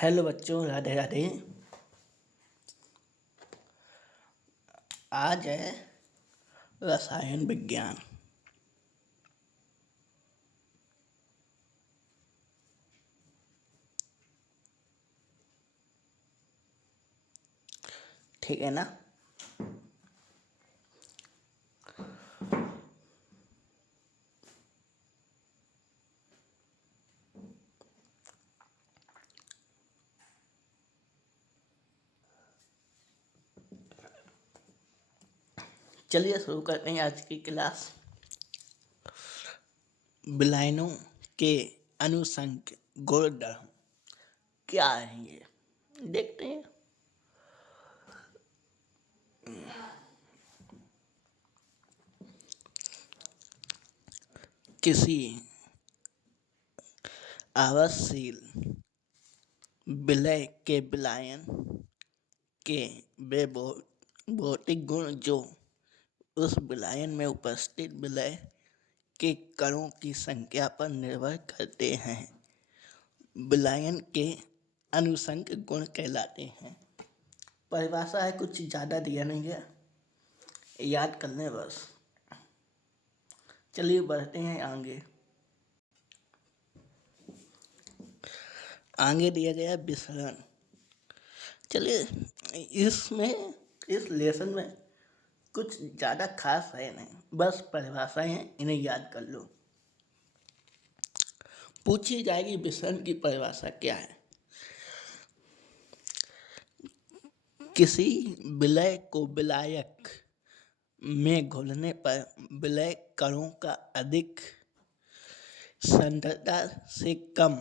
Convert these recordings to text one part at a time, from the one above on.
Hello बच्चों, राधे राधे। आज है रसायन विज्ञान। ठीक है ना। चलिए शुरू करते हैं आज की क्लास। विलायनों के अनुसंग गुणधर्म क्या है ये देखते हैं। किसी आवासशील विलय के विलायन के वे भौतिक गुण जो उस विलायन में उपस्थित विलय के कणों की संख्या पर निर्भर करते हैं, विलायन के अनुषंग गुण कहलाते हैं। परिभाषा है, कुछ ज़्यादा दिया नहीं है, याद कर लें बस। चलिए बढ़ते हैं आगे। आगे दिया गया विसरण। चलिए इसमें इस लेसन में कुछ ज़्यादा खास है नहीं, बस परिभाषाएं हैं, इन्हें याद कर लो। पूछी जाएगी विसरण की परिभाषा क्या है। किसी विलय को विलायक में घुलने पर विलय कणों का अधिक सांद्रता से कम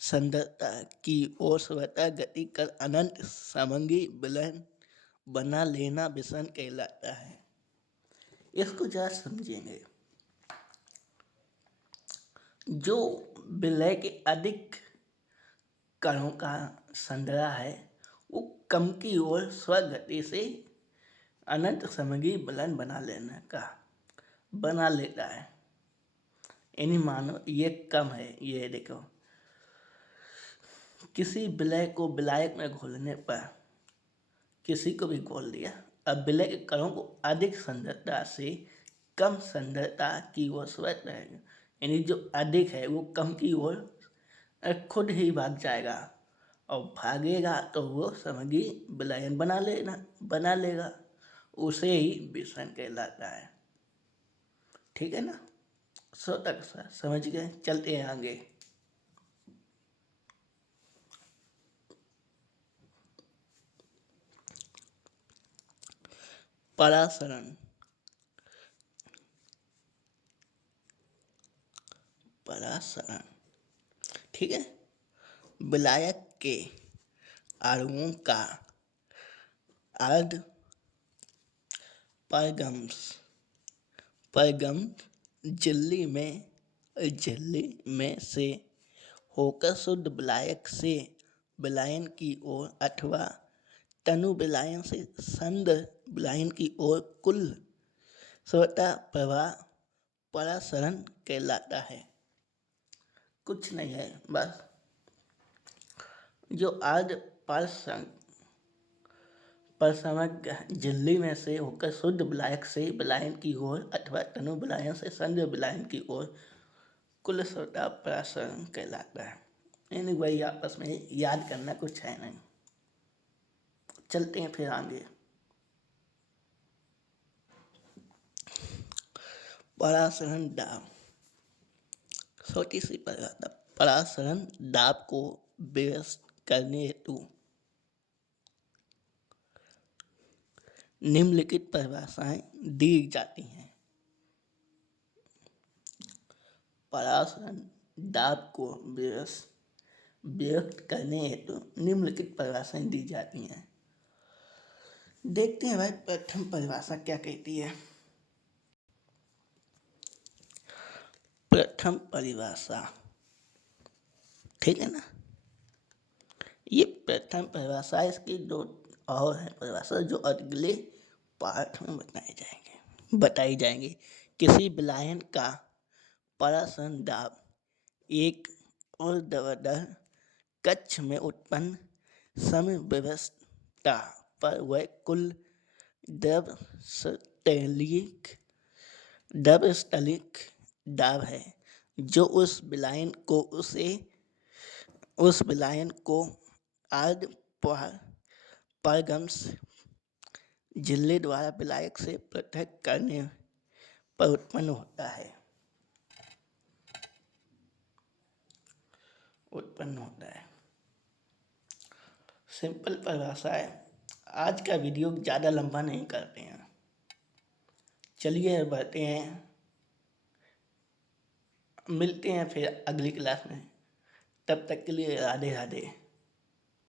सांद्रता की ओर स्वतः गति कर अनंत समंगी विलयन बना लेना विसरण कहलाता है। इसको जरा समझेंगे। जो विलय के अधिक कणों का सांद्रता है वो कम की ओर स्वगति से अनंत समंगी विलयन बना लेता है। यानी मानो ये कम है, ये देखो, किसी विलय को विलायक में घोलने पर, किसी को भी घोल दिया, अब विलय के कणों को अधिक सांद्रता से कम सांद्रता की ओर स्वतः रहेगा। यानी जो अधिक है वो कम की ओर खुद ही भाग जाएगा, और भागेगा तो वो समंगी विलयन बना लेगा। उसे ही विसरण कहलाता है। ठीक है ना। सो तक समझ गए। चलते हैं आगे। परासरण। ठीक है। विलायक के अणुओं का अर्ध परगम झिल्ली में से होकर शुद्ध विलायक से विलायन की ओर अथवा तनु विलायन से संध विलायन की ओर कुल स्वतः प्रवाह परासरण कहलाता है। कुछ नहीं है, बस जो अर्ध परसमक झिल्ली में से होकर शुद्ध विलायक से विलायन की ओर अथवा तनु विलायन से संध विलायन की ओर कुल स्वतः परासरण कहलाता है। यानी वही आपस में याद करना, कुछ है नहीं। चलते हैं फिर आगे। परासरण दाब। छोटी सी परिभाषा। परासरण दाब को व्यवस्थित करने हेतु निम्नलिखित परिभाषाएं दी जाती हैं। परासरण दाब को व्यक्त करने हेतु निम्नलिखित परिभाषाएं दी जाती हैं। देखते हैं भाई, प्रथम परिभाषा क्या कहती है। प्रथम परिभाषा, ठीक है ना। ये प्रथम परिभाषा, इसकी दो और है परिभाषा जो अगले पाठ में बताई जाएंगे। किसी विलायन का परासरण दाब एक ऊर्ध्वाधर कच्छ में उत्पन्न समव्यवस्था पर वह कुल दबस्थलिक दाब है, जो उस विलायन को आर्द्र पारगम्स झिल्ली द्वारा विलायक से पृथक करने पर उत्पन्न होता है। सिंपल परिभाषा है। आज का वीडियो ज़्यादा लंबा नहीं करते हैं, चलिए बढ़ते हैं, मिलते हैं फिर अगली क्लास में। तब तक के लिए राधे राधे।